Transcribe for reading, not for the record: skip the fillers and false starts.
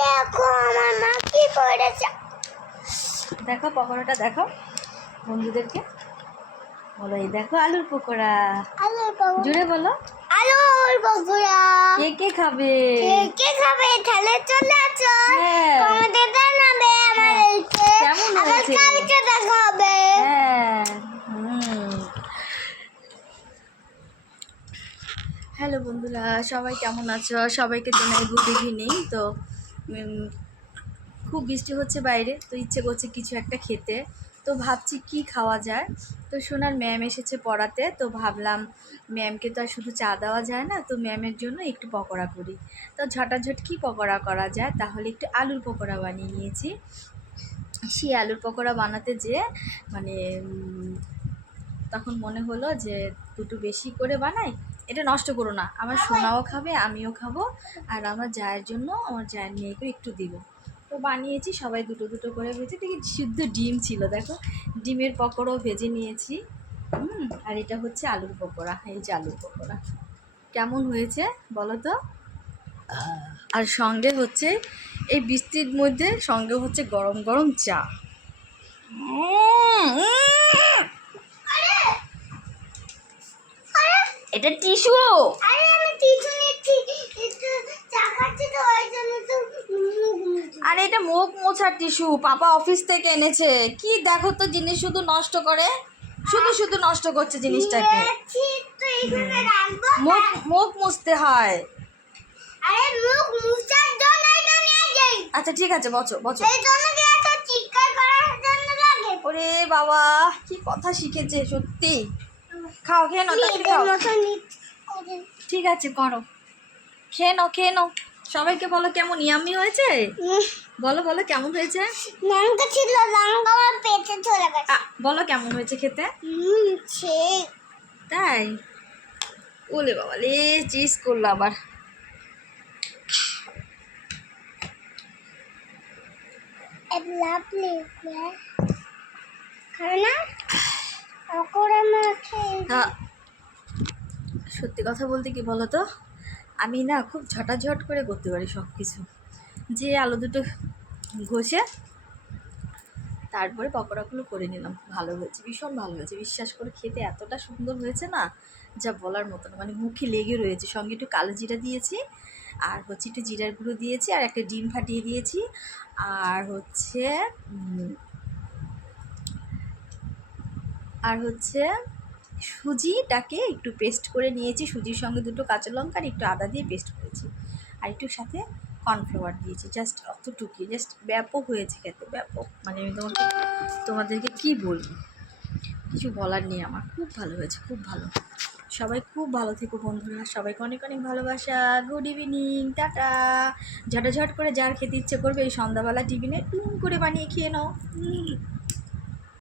দেখো আমার মা কি করেছে। দেখো পকোড়াটা দেখো বন্ধুদেরকে বলো, এই দেখো আলুর পকোড়া। আলুর পকোড়া জোরে বলো, আলুর পকোড়া। কে কে খাবে? কে খাবে? তাহলে চলে আসো, হ্যাঁ। কমেন্টে জানাবে আমার হ্যাঁ। এইতে। কেমন আবার হয়েছে? কালকে দেখা হবে। হ্যাঁ। হ্যালো বন্ধুরা, সবাই কেমন আছো? সবাইকে জানাই গুড ইভিনিং। তো খুব বৃষ্টি হচ্ছে বাইরে, তো ইচ্ছে করছে কিছু একটা খেতে। তো ভাবছি কি খাওয়া যায়। তো সোনার ম্যাম এসেছে পড়াতে, তো ভাবলাম ম্যামকে তো আর শুধু চা দেওয়া যায় না, তো ম্যামের জন্য একটু পকোড়া করি। তো ঝটাঝট কী পকোড়া করা যায়, তাহলে একটু আলুর পকোড়া বানিয়ে নিয়েছি। সেই আলুর পকোড়া বানাতে যেয়ে মানে তখন মনে হলো যে দুটো বেশি করে বানাই, এটা নষ্ট করো না, আমার সোনাও খাবে, আমিও খাবো, আর আমার জায়ের জন্য আমার জায়ের মেয়েকে একটু দিব। তো বানিয়েছি, সবাই দুটো দুটো করে ভেজে, দেখি শুদ্ধ ডিম ছিল, দেখো ডিমের পকোড়াও ভেজে নিয়েছি। আর এটা হচ্ছে আলুর পকোড়া, এই যে আলুর পকোড়া কেমন হয়েছে বলো তো। আর সঙ্গে হচ্ছে এই বৃষ্টির মধ্যে সঙ্গে হচ্ছে গরম গরম চা। এটা টিস্যু। আরে আমি টিস্যু নিচ্ছি, একটু চা খাচ্ছি তো ওই জন্য তো আরে এটা মুখ মোছার টিস্যু, পাপা অফিস থেকে এনেছে। কি দেখো তো জিনিস শুধু নষ্ট করে, শুধু শুধু নষ্ট করছে জিনিসটাকে। নিয়েছি তো এইখানে রাখবো। মুখ মুছতে হয়। আরে মুখ মুছার জন্য এটা নিয়ে যাই। আচ্ছা ঠিক আছে, বচো বচো। এই জন্য কি এত চিৎকার করার জন্য লাগে? ওরে বাবা, কি কথা শিখেছে সত্যি। খাও, খেয়ে নাও, তাড়াতাড়ি খাও। ঠিক আছে করো, খেয়ে নাও খেয়ে নাও। সবাইকে বলো কেমন ইয়াম্মি হয়েছে। বলো বলো কেমন হয়েছে। লঙ্কা ছিল, লঙ্কা আমার পেটে চলে গেছে। বলো কেমন হয়েছে খেতে। সেই তাই? ওলে বাবা লে, চিজ করলো আবার। লাভলি খাবে না পকোড়া মাখে। সত্যি কথা বলতে কি বলো তো, আমি না খুব ঝটাঝট করে করতে পারি সব কিছু। যে আলু দুটো ঘষে তারপরে পকোড়াগুলো করে নিলাম। ভালো হয়েছে, ভীষণ ভালো হয়েছে, বিশ্বাস করে খেতে এতটা সুন্দর হয়েছে না, যা বলার মতো না। মানে মুখে লেগে রয়েছে। সঙ্গে একটু কালো জিরা দিয়েছি, আর হচ্ছে একটু জিরার গুঁড়ো দিয়েছি, আর একটা ডিম ফাটিয়ে দিয়েছি, আর হচ্ছে সুজিটাকে একটু পেস্ট করে নিয়েছি। সুজির সঙ্গে দুটো কাঁচা লঙ্কা আর একটু আদা দিয়ে পেস্ট করেছি, আর একটু সাথে কর্নফ্লাওয়ার দিয়েছি, জাস্ট অতটুকুই। জাস্ট ব্যাপক হয়েছে খেতে, ব্যাপক। মানে আমি তোমাদেরকে কী বলবো, কিছু বলার নেই আমার। খুব ভালো হয়েছে, খুব ভালো। সবাই খুব ভালো থেকো বন্ধুরা, সবাইকে অনেক অনেক ভালোবাসা। Good evening, tata. ঝটাঝট করে যার খেতে ইচ্ছে করবে এই সন্ধ্যাবেলা টিফিনে টুম করে বানিয়ে খেয়ে নাও।